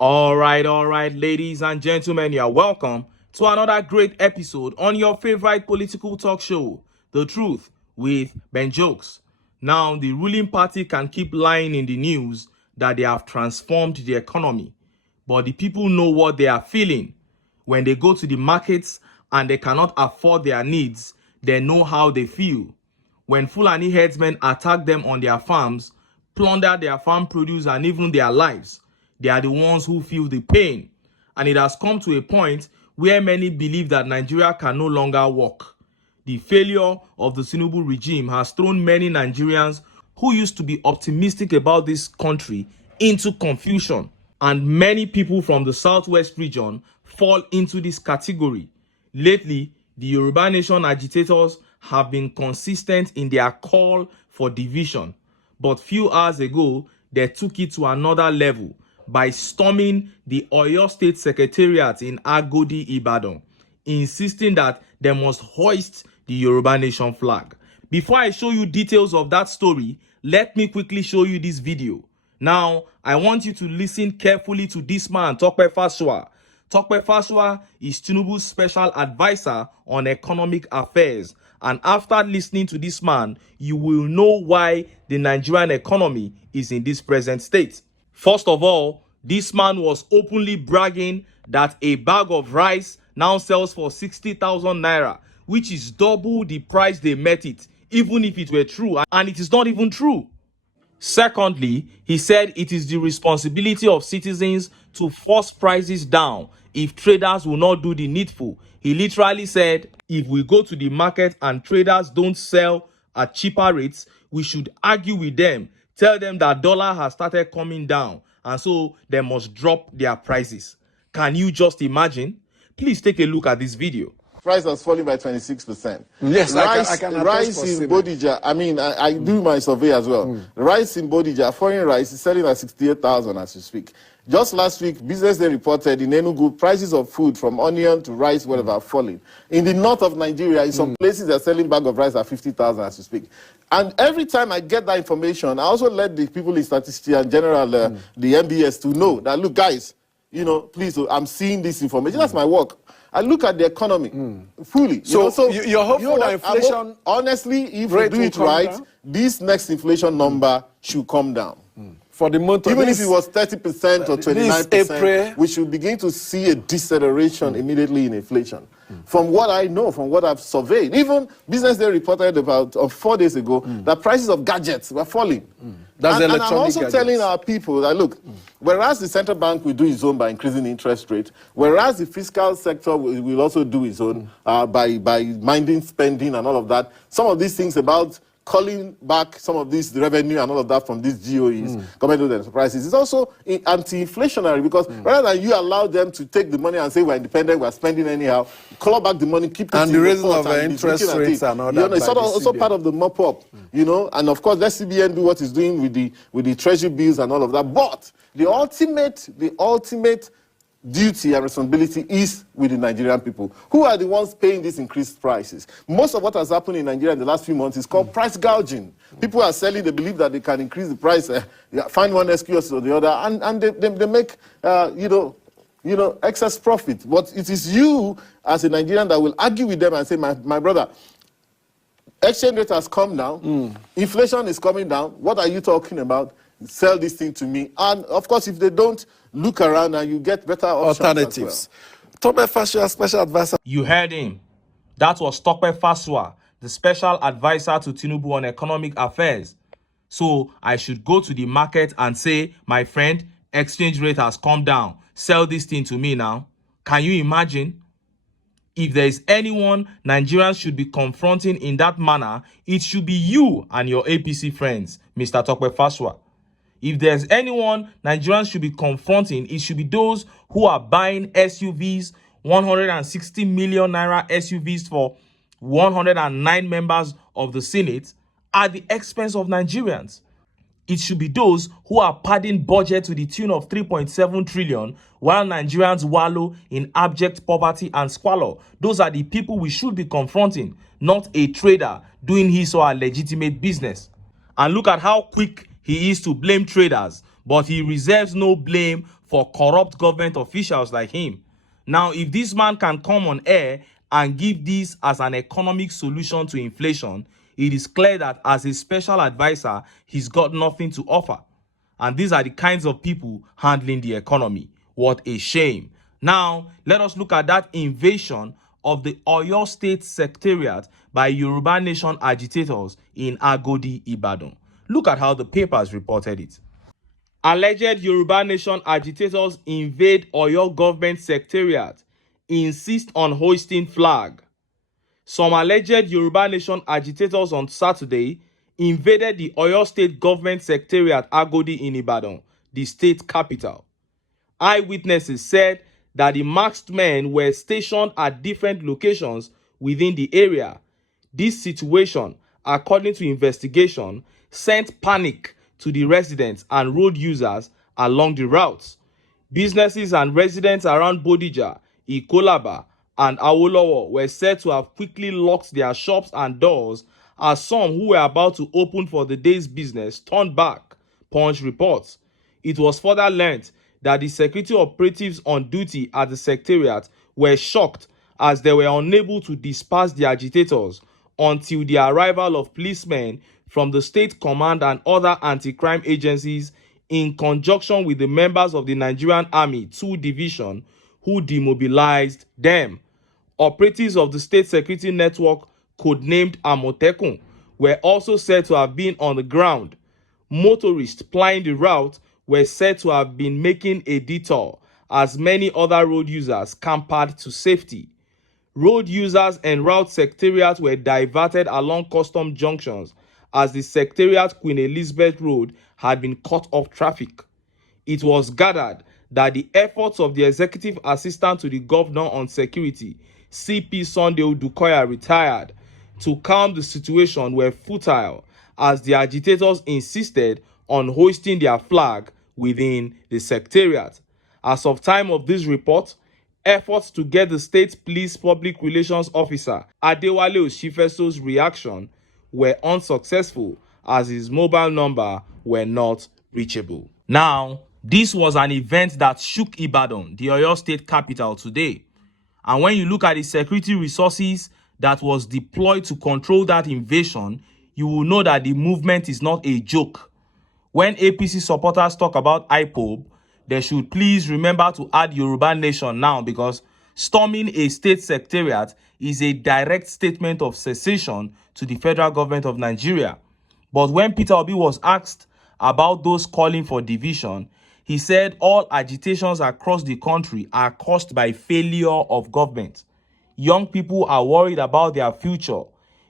All right, ladies and gentlemen, you are welcome to another great episode on your favorite political talk show, The Truth with Ben Jokes. Now, the ruling party can keep lying in the news that they have transformed the economy, but the people know what they are feeling. When they go to the markets and they cannot afford their needs, they know how they feel. When Fulani herdsmen attack them on their farms, plunder their farm produce and even their lives, they are the ones who feel the pain. And it has come to a point where many believe that Nigeria can no longer work. The failure of the Tinubu regime has thrown many Nigerians who used to be optimistic about this country into confusion. And many people from the southwest region fall into this category. Lately, the Yoruba Nation agitators have been consistent in their call for division. But few hours ago, they took it to another level by storming the OYO State Secretariat in Agodi, Ibadan, insisting that they must hoist the Yoruba Nation flag. Before I show you details of that story, let me quickly show you this video. Now, I want you to listen carefully to this man, Tope Fasua. Tope Fasua is Tinubu's special advisor on economic affairs. And after listening to this man, you will know why the Nigerian economy is in this present state. First of all, this man was openly bragging that a bag of rice now sells for 60,000 naira, which is double the price they met it, even if it were true, and it is not even true. Secondly, he said it is the responsibility of citizens to force prices down if traders will not do the needful. He literally said, if we go to the market and traders don't sell at cheaper rates, we should argue with them, tell them that dollar has started coming down, and so they must drop their prices. Can you just imagine? Please take a look at this video. Price has fallen by 26%. Yes, rice in Bodija. I mean, I do my survey as well. Rice in Bodija, foreign rice, is selling at 68,000 as we speak. Just last week, Business Day reported in Enugu, prices of food from onion to rice, whatever, are falling. In the north of Nigeria, in some places, they're selling bag of rice at 50,000 as we speak. And every time I get that information, I also let the people in statistics and general, the MBS, to know that, look, guys, you know, please, I'm seeing this information. That's my work. I look at the economy fully. So you're hopeful that inflation... honestly, if we do it right, this next inflation number should come down. For the month of Even if it was 30% or 29%, we should begin to see a deceleration immediately in inflation. From what I know, from what I've surveyed, even Business Day reported about 4 days ago that prices of gadgets were falling. That's and I'm also telling our people that, look, whereas the central bank will do its own by increasing interest rate, whereas the fiscal sector will also do its own by minding spending and all of that, some of these things about calling back some of this revenue and all of that from these GOEs, government enterprises, is also anti-inflationary, because rather than you allow them to take the money and say we're independent, we're spending anyhow, claw back the money, keep it and the raising of interest rates and all that. You know, it's sort of also part of the mop-up, you know, and of course let CBN do what it's doing with the treasury bills and all of that. But the ultimate duty and responsibility is with the Nigerian people, who are the ones paying these increased prices. Most of what has happened in Nigeria in the last few months is called price gouging. People are selling, they believe that they can increase the price, find one excuse or the other, and they make, you know, excess profit. But it is you as a Nigerian that will argue with them and say, my brother, exchange rate has come down, inflation is coming down, what are you talking about? Sell this thing to me. And of course, if they don't, look around and you get better alternatives. Tope Fasua, special advisor. You heard him. That was Tope Fasua, the special advisor to Tinubu on economic affairs. So I should go to the market and say, my friend, exchange rate has come down. Sell this thing to me now. Can you imagine? If there is anyone Nigerians should be confronting in that manner, it should be you and your APC friends, Mr. Tope Fasua. If there's anyone Nigerians should be confronting, it should be those who are buying SUVs, 160 million naira SUVs for 109 members of the Senate at the expense of Nigerians. It should be those who are padding budget to the tune of 3.7 trillion while Nigerians wallow in abject poverty and squalor. Those are the people we should be confronting, not a trader doing his or her legitimate business. And look at how quick he is to blame traders, but he reserves no blame for corrupt government officials like him. Now, if this man can come on air and give this as an economic solution to inflation, it is clear that as a special advisor, he's got nothing to offer. And these are the kinds of people handling the economy. What a shame. Now, let us look at that invasion of the OYO State Secretariat by Yoruba Nation agitators in Agodi, Ibadan. Look at how the papers reported it. Alleged Yoruba Nation agitators invade Oyo Government Secretariat, insist on hoisting flag. Some alleged Yoruba Nation agitators on Saturday invaded the Oyo State Government Secretariat Agodi in Ibadan, the state capital. Eyewitnesses said that the masked men were stationed at different locations within the area. This situation, according to investigation, sent panic to the residents and road users along the routes. Businesses and residents around Bodija, Ikolaba, and Awolowo were said to have quickly locked their shops and doors as some who were about to open for the day's business turned back, Punch reports. It was further learned that the security operatives on duty at the Secretariat were shocked as they were unable to disperse the agitators until the arrival of policemen from the State Command and other anti-crime agencies in conjunction with the members of the Nigerian Army 2 Division who demobilized them. Operatives of the State Security Network, codenamed Amotekun, were also said to have been on the ground. Motorists plying the route were said to have been making a detour as many other road users scampered to safety. Road users en route Secretariat were diverted along custom junctions as the Secretariat Queen Elizabeth Road had been cut off traffic. It was gathered that the efforts of the Executive Assistant to the Governor on Security, CP Sunday Odukoya, retired, to calm the situation were futile as the agitators insisted on hoisting their flag within the Secretariat. As of time of this report, efforts to get the state police public relations officer Adewale Oshifeso's reaction were unsuccessful as his mobile number were not reachable. Now, this was an event that shook Ibadan, the Oyo State capital, today. And when you look at the security resources that was deployed to control that invasion, you will know that the movement is not a joke. When APC supporters talk about IPOB, they should please remember to add Yoruba Nation now, because storming a state secretariat is a direct statement of secession to the federal government of Nigeria. But when Peter Obi was asked about those calling for division, he said all agitations across the country are caused by failure of government. Young people are worried about their future.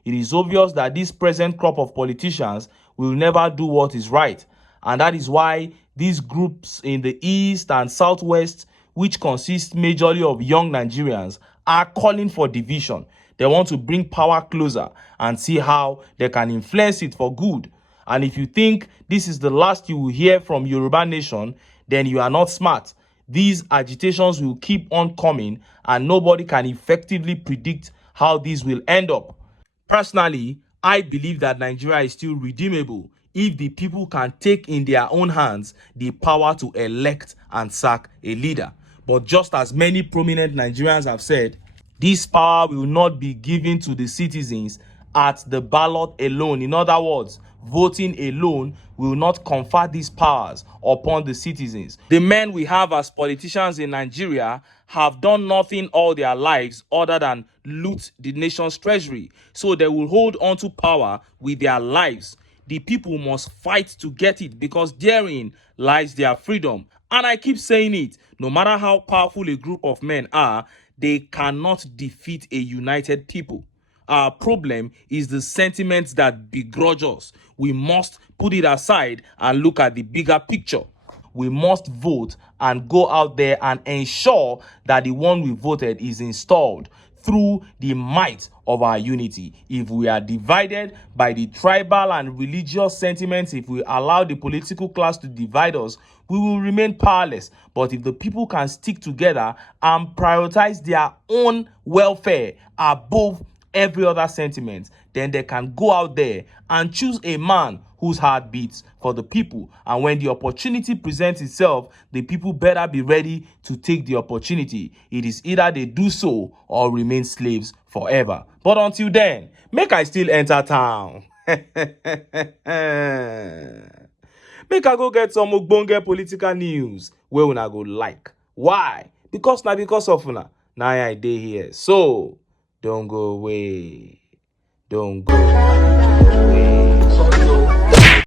It is obvious that this present crop of politicians will never do what is right. And that is why these groups in the East and Southwest, which consist majorly of young Nigerians, are calling for division. They want to bring power closer and see how they can influence it for good. And if you think this is the last you will hear from Yoruba Nation, then you are not smart. These agitations will keep on coming and nobody can effectively predict how these will end up. Personally, I believe that Nigeria is still redeemable if the people can take in their own hands the power to elect and sack a leader. But just as many prominent Nigerians have said, this power will not be given to the citizens at the ballot alone. In other words, voting alone will not confer these powers upon the citizens. The men we have as politicians in Nigeria have done nothing all their lives other than loot the nation's treasury. So they will hold on to power with their lives. The people must fight to get it because therein lies their freedom. And I keep saying it, no matter how powerful a group of men are, they cannot defeat a united people. Our problem is the sentiments that begrudge us. We must put it aside and look at the bigger picture. We must vote and go out there and ensure that the one we voted is installed through the might of our unity. If we are divided by the tribal and religious sentiments, if we allow the political class to divide us, we will remain powerless. But if the people can stick together and prioritize their own welfare above every other sentiment, then they can go out there and choose a man whose heart beats for the people. And when the opportunity presents itself, the people better be ready to take the opportunity. It is either they do so or remain slaves forever. But until then, make I still enter town. Make I go get some ogbonge political news wey una go like. Why? Because of una. Now I dey here. So, don't go away. Don't go away.